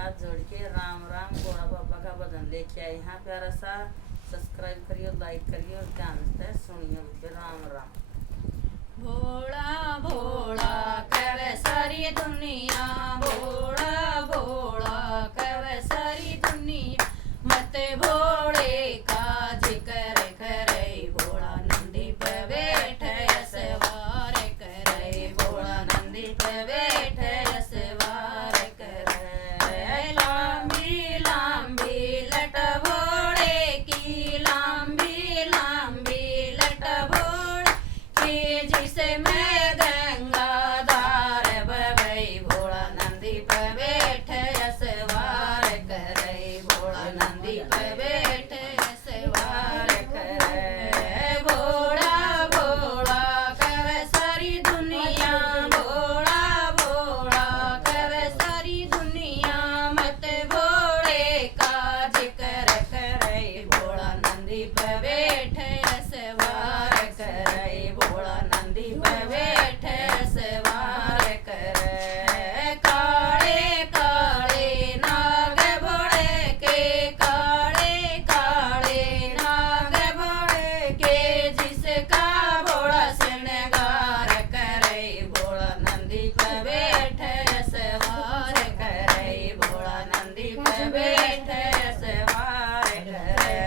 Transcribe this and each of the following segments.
हाथ जोड़ के राम राम गोड़ा बाबा का भजन लेके आए हैं प्यारा सा। सब्सक्राइब करिए, लाइक करिए और ध्यान से सुनिए। राम राम। भोला भोला कवे सारी दुनिया, भोला भोला कवे सारी दुनिया, मत भोले का जिक्र करे, भोला नंदी पे बैठे सवार करे, भोला नंदी पे बैठे सवार करे। लांबी लांबी लट भोले की, लांबी लांबी लट भोले की, जिसे मैं गंगाधार बहई, भोला नंदी पे बैठे सवार करे, भोला नंदी पे बैठे सवार करे। भोला भोला करे सारी दुनिया, भोला भोला करे सारी दुनिया, मत भोले का जिक्र करे, भोला नंदी पे बैठे सवार करे, भोला नंदी पे बैठे सवार करे। काले काले नाग भोले के, काले काले नाग भोले के, जिसका भोला श्रृंगार करे, भोला नंदी पे बैठे सवार करे, भोला नंदी पे बैठे सवार करे।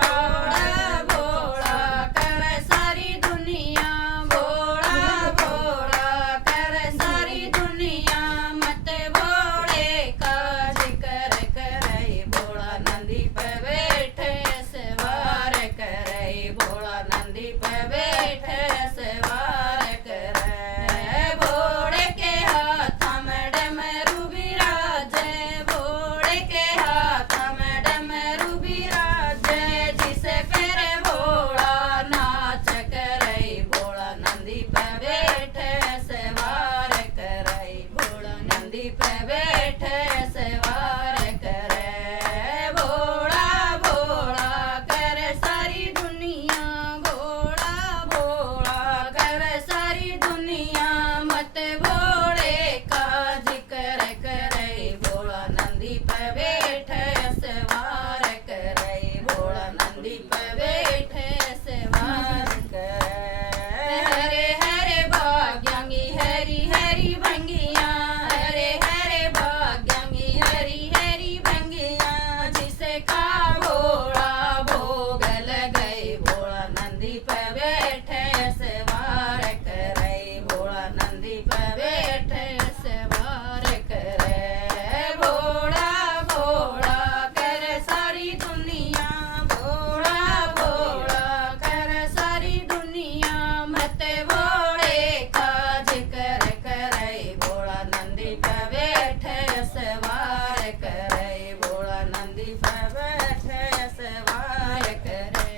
भोला भोला करे सारी दुनिया, भोला भोला करे सारी दुनिया, मत भोले का जिक्र करे, भोला नंदी पे बैठे सवार करे, भोला नंदी पे बैठे सवार करे। भोले के हाथ में डमरू बिराजे, भोले के हाथ में डमरू बिराजे, जिसे फिर भोला नाच करे, भोला नंदी पे बैठे सवार करे, भोला नंदी पे बैठे सवार करे। भोला भोला करे सारी दुनिया, भोला भोला करे सारी दुनिया, मत भोले का जिक्र करे, भोला नंदी पे बैठे सवार करे, भोला नंदी पे बैठे सवार करे। हरे हरे भाग्यांगी हरी हरी भंगिया, हरे हरे भाग्यांगी हरी हरी भंगिया, जिसे का भोला भोग लगे, भोला नंदी पे बैठे सवार करे, भोला नंदी पे बैठे सवार करे। भोला भोला करे सारी दुनिया, भोला भोला करे सारी दुनिया, मत भोले का जिक्र करे, भोला नंदी पे बैठे सवार करे, भोला नंदी पे बैठे सवार करे।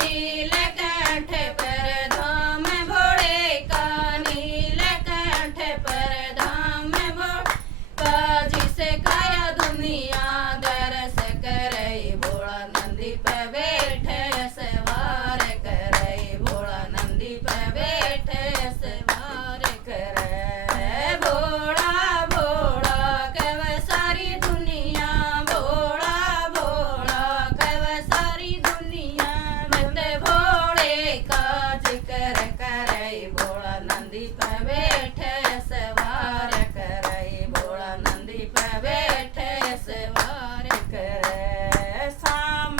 नीलकंठ पर धाम भोले का, नीलकंठ पर धाम भोले का, जिसे काया दुनिया दरस करे, भोला नंदी पे बैठे सवार करे, भोला नंदी पे बैठे सवार करे। भोला भोला कवे सारी दुनिया, भोला भोला कवे सारी दुनिया, मत भोले का जिक्र करे, भोला नंदी पे बैठे सवार करे, भोला नंदी पे बैठे सवार करे। शाम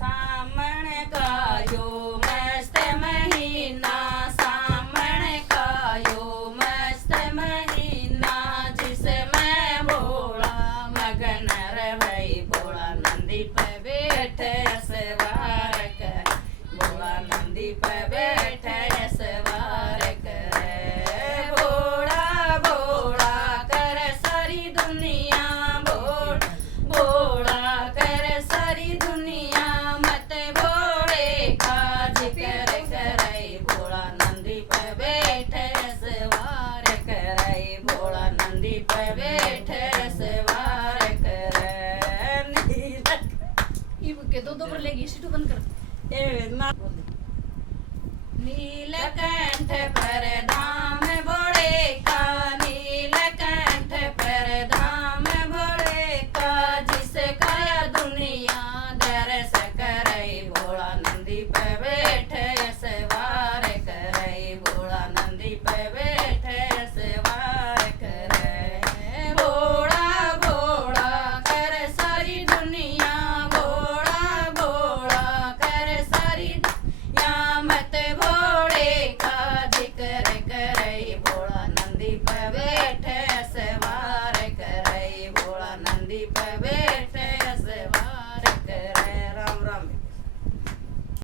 सामण का यो मस्त महीना, सामण का यो मस्त महीना, जिसे मैं भोला मगन रही, भोला नंदी पे बैठे सवार कर, भोला नंदी पे बैठे सवार करे। भोला भोला करे सारी दुनिया, भोला करे सारी दुनिया, मत भोले का जिक्र करे, भोला नंदी पे बैठे सवार करे, भोला नंदी पे बैठे सवार करे। के दो पर लेगी सीटू बंद कर। नीलकंठ पर